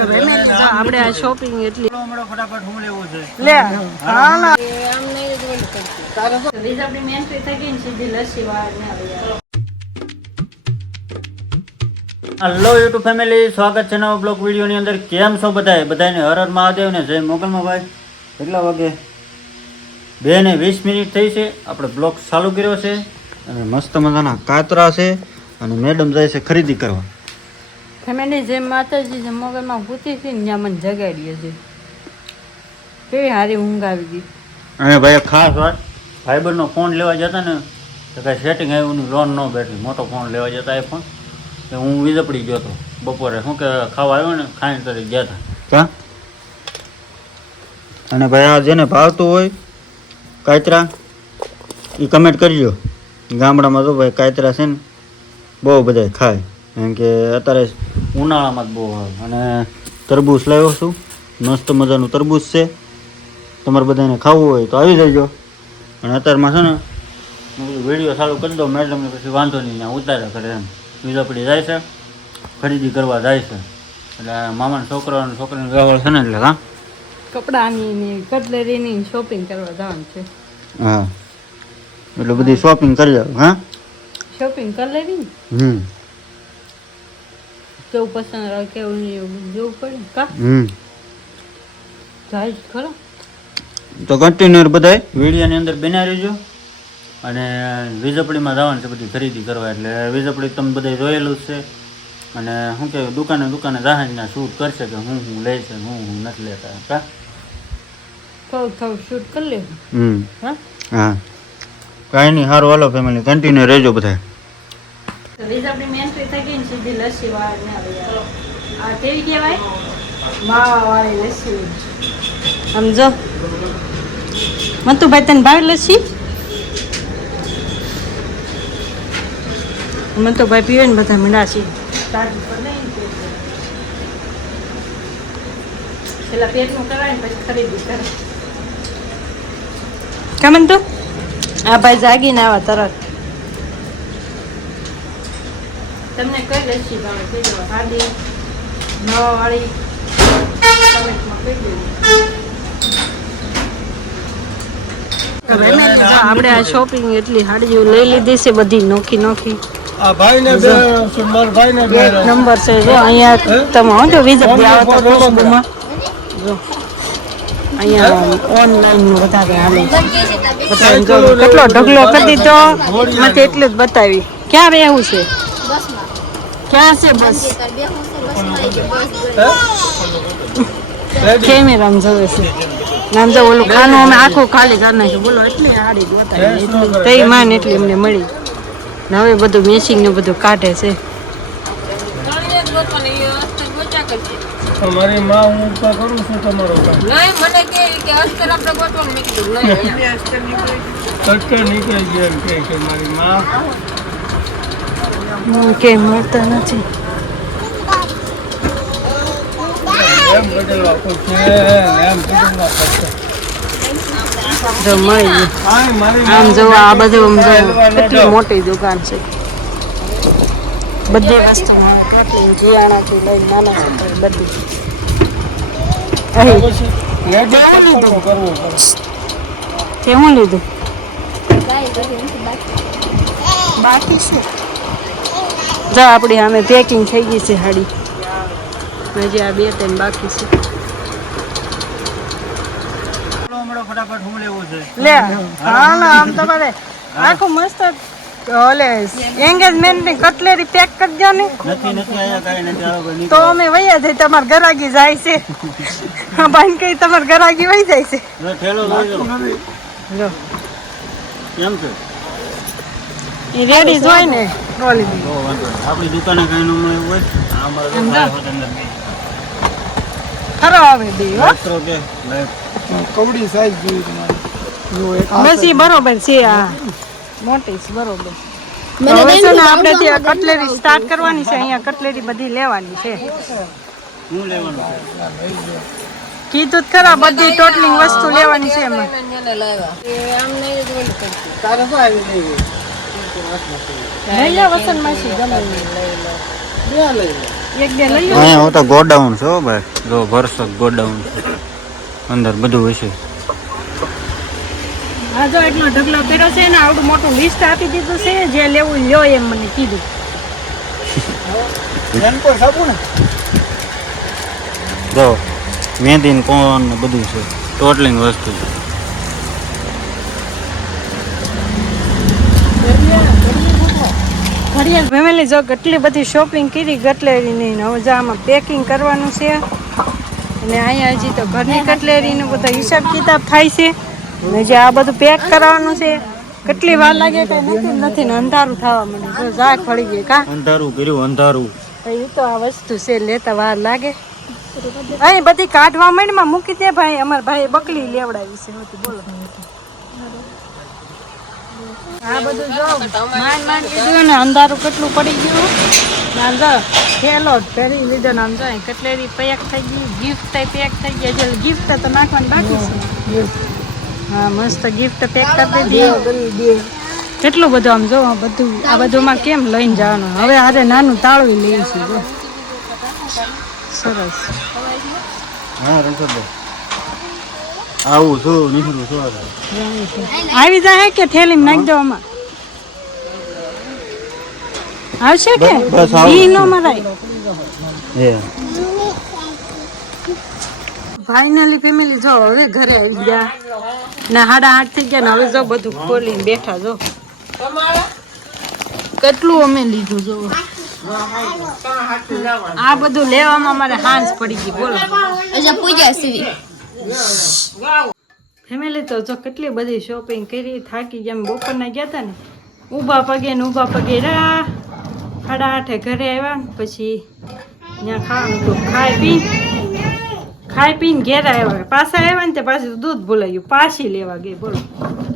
આપણે આ શોપિંગ એટલી ફટાફટ હું લેવું છે લે આમ નહીં જોઈ કરતી રીઝ આપણી મેન ટ્રી થઈ ગઈ ને સીધી લસ્સી વાળ ને આવી હેલો યુટ્યુબ ફેમિલી, સ્વાગત છે નવા બ્લોગ વિડીયોની અંદર. કેમ છો બધાને હર હર મહાદેવ ને જય મોગલમાં. ભાઈ કેટલા વાગે 2:20 થઈ છે. આપણે બ્લોગ ચાલુ કર્યો છે અને મસ્ત મજાના કાતરા છે અને મેડમ જાય છે ખરીદી કરવા. ફેમિલી જેમ માતાજી જે મોગલમાં પૂતી હતી ને ત્યાં મને જગાડીએ છે. કેવી સારી ઊંઘ આવી ગઈ. અને ભાઈ ખાસ વાત, ભાઈબંધનો ફોન લેવા જતા ને તો કાંઈ સેટિંગ આવ્યું નહીં, લોન ન બેઠી. મોટો ફોન લેવા જતા આઈફોન કે હું વીજપડી ગયો હતો બપોરે, શું કે ખાવા આવ્યો ને ખાઈને તરી ગયા હતા ક્યાં. અને ભાઈ આ જેને ભાવતું હોય કાતરા એ કમેન્ટ કરજો. ગામડામાં તો ભાઈ કાતરા છે ને બહુ બધા ખાય, કારણ કે અત્યારે ઉનાળામાં જ બહુ આવે. અને તરબૂચ લાવ્યો છું, મસ્ત મજાનું તરબૂચ છે. તમારે બધાને ખાવું હોય તો આવી જજો. અને અત્યારમાં છે ને વિડીયો ચાલુ કરી દો મેડમને, પછી વાંધો નહીં, ત્યાં ઉતાર્યા કરે એમ. વીજપડી જાય છે ખરીદી કરવા જાય છે, એટલે મામાના છોકરા અને છોકરીનો વ્યવહાર છે ને, એટલે હા કપડાની ને કટલેરીની શોપિંગ કરવા જવાનું છે. હા, એટલે બધી શોપિંગ કરી જાવ. હા, શોપિંગ કરી લેવી ને કેવું પસંદ આવે કેવું નહીં એવું જોવું પડે ને કા. જાય ખરો તો કન્ટિન્યુ બધાય વિડીયોની અંદર બના રહેજો. અને વીજપડીમાં જવાનું છે બધી ખરીદી કરવા, એટલે વીજપડી તમે બધા જોયેલું જ છે. અને શું કે દુકાને જહાજના શૂટ કરશે કે હું લે છે હું નથી લેતા કા. થોડું શૂટ કરી લેવું. હા કાંઈ નહીં, સારું હાલો ફેમિલી, કન્ટિન્યુ રહેજો બધા. વીજપડી મેન ટ્રી થઈ ગઈ ને સીધી લસ્સી વાળ ને આવી આ કેવી કહેવાય માવા વાળી લસ્સી. સમજો મંતુભાઈ તને ભાવે લસ્સી? મને તો ભાઈ પીવે ને બધા મીંડાશી પેલા પેટનું કરાય ને પછી ખરીદી કરે. કેમ તો આ ભાઈ જાગીને આવા તરત. તમને કઈ લસ્સી ભાવે કહી દો, સાદી નવા વાળી કમેન્ટમાં કહી દેવું. આપણે આ શોપિંગ એટલી સાડીઓ લઈ લીધી છે બધી નોખી નોખી. આ ભાઈને બે સુંદર ભાઈને બે નંબર છે જો અહીંયા તમે હો જો વીજપડી આવે તો ખુશબુમાં જો અહીંયા ઓનલાઈન વધારે હાલે છે. જો કેટલો ઢગલો કરી દીધો મને એટલું જ બતાવી. ક્યાં રહેવું છે? ક્યાં છે બસ? કેમેરામાં જોવે છે. નામ જો ઓલું ખાનું અમે આખું ખાલી કરી નાખ્યું. બોલો એટલી સાડી બતાવી તઈ માન એટલી અમને મળી. ને હવે બધું મેચિંગ ને બધું કાઢે છે. મારી માં હું ઉપર કરું છું તમારો નહીં મને કે અસ્તર આપણે ગોતવાનું મેં કીધું લઈ તડકે નીકળી ગયા એમ કે મારી માં કે મળતા નથી. એમ બદલવા પડશે એમ બદલવા પડશે. જો મળી આમ જો આ બધું કેટલી મોટી દુકાન છે. બધી વસ્તુ કેટલી જીયાણાથી લઈ નાના છોકરા બધી. કેવું લીધું બાકી છે? જો આપણી આમે પેકિંગ થઈ ગઈ છે સાડી, હજી આ 2-3 બાકી છે. ફટાફટ હું લેવું છે લે હાલ આમ તમારે આખું મસ્ત ઓલે એંગેજમેન્ટ ની કટલેરી પેક કરી દો ને. નથી આયા કાંઈ નથી આવે તો અમે વયા જાય તમાર ગરાગી જાય છે. હા ભાઈ કઈ તમાર ગરાગી વહી જાય છે. ઠેલો લઈ લો કેમ છે એ રેડી જોઈ ને ટ્રોલી આપણી દુકાને કઈ નું મળે હોય ખરો આવે બે હો કે કવડી સાઈઝ જોઈ તમારે બસ ઈ બરોબર છે. આ મોટી છે બરોબર. હવે છે ને આપણે ત્યાં કટલેરી સ્ટાર્ટ કરવાની છે. અહીંયા કટલેરી બધી લેવાની છે. હું લેવાનું કીધું ખરા બધી ટોટલિંગ વસ્તુ લેવાની છે એમાં. તારે તો આવી ગઈ લઈ લે વસન માસી ગમે બે લઈ લે એક બે લઈ લો. અહીંયા હોતા ગોડાઉન છે હો ભાઈ, જો ભરસક ગોડાઉન છે, અંદર બધું હશે. હા જો એટલો ઢગલો કર્યો છે ને આવડું મોટું લિસ્ટ આપી દીધું છે, જે લેવું લ્યો એમ મને કીધું. જો મહેંદી ને કોણ ને બધું છે, ટોટલિંગ વસ્તુ. ઘડિયાળ ફેમિલી જો કેટલી બધી શોપિંગ કરી કટલેરીની ને હવે જો આમાં પેકિંગ કરવાનું છે અને અહીંયા હજી તો ઘરની કટલેરીનો બધો હિસાબ કિતાબ થાય છે અને જે આ બધું પેક કરવાનું છે કેટલી વાર લાગે કઈ નક્કી નથી ને અંધારું થવા માંડ્યું જો ઝાક પડી ગઈ કા અંધારું કર્યું અંધારું. એ તો આ વસ્તુ છે લેતા વાર લાગે. અહીં બધી કાઢવા માંડમાં મૂકી દે ભાઈ, અમારા ભાઈ બકલી લેવડાવી છે હોતી બોલો. આ બધું જો માંડ કીધું ને અંધારું કેટલું પડી ગયું. આમ જો થેલો પહેરી લીધો ને આમ જો કટલેરી પેક થઈ ગઈ, ગિફ્ટ પેક થઈ ગઈ, હજી ગિફ્ટ તો નાખવાનું બાકી છે. હા મસ્ત ગિફ્ટ પેક કરી દીધી. કેટલું બધું આમ જો બધું આ બધુંમાં કેમ લઈને જવાનું. હવે હારે નાનું તાળવી લઈશું જો સરસ. હા રણછોડભાઈ આવું શું નીકળું શું આવી જાય કે થેલીમાં નાખી દો આમાં આવશે કે બસ આવું. ઈ નો મરાય. એ ફાઇનલી ફેમિલી જો હવે ઘરે આવી ગયા ને 8:30 થઈ ગયા ને હવે જો બધું ખોલીને બેઠા જો કેટલું અમે લીધું જો આ બધું લેવામાં મારે હાંસ પડી ગઈ બોલો. ફેમિલી તો જો કેટલી બધી શોપિંગ કરી થાકી જેમ બપોરના ગયા હતા ને ઊભા પગે રહ્યા 8:30 ઘરે આવ્યા ને પછી ત્યાં ખાવાનું તો ખાઈ પીને ઘેર આવ્યા પાછા આવ્યા ને તે પાછું દૂધ ભૂલાઈ ગયું પાછી લેવા ગઈ બોલો.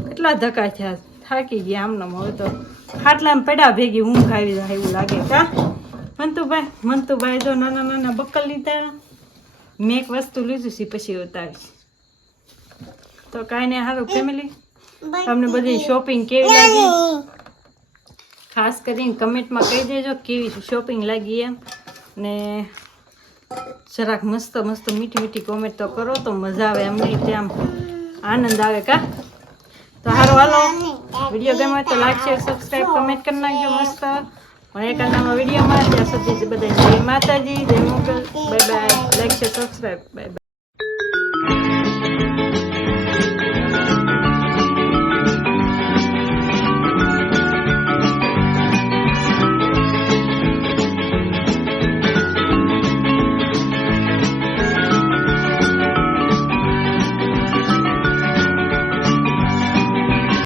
કેટલા ધક્કા થયા થાકી ગયા આમનામ. હવે તો ખાટલામાં પડ્યા ભેગી ઊંઘ આવી જાય એવું લાગે કા મંતુભાઈ જો નાના બક્કલ લીધા. મેં એક વસ્તુ લીધું છે પછી બતાવીશ. તો કાંઈ નહીં સારું ફેમિલી તમને બધી શોપિંગ કેવી લાગી ખાસ કરીને કમેન્ટમાં કહી દેજો કેવી શોપિંગ લાગી એમ. ને જરાક મસ્ત મીઠી કોમેન્ટ તો કરો તો મજા આવે અમને ત્યાં આનંદ આવે કા. તો હારો હાલો વિડીયો ગમે તો લાઈક શેર સબસ્ક્રાઈબ કમેન્ટ કરી નાખજો મસ્ત. પણ એક નવા વિડીયોમાં ત્યાં સુધી બધા જય માતાજી જય Mogal bye bye. Like share subscribe bye by.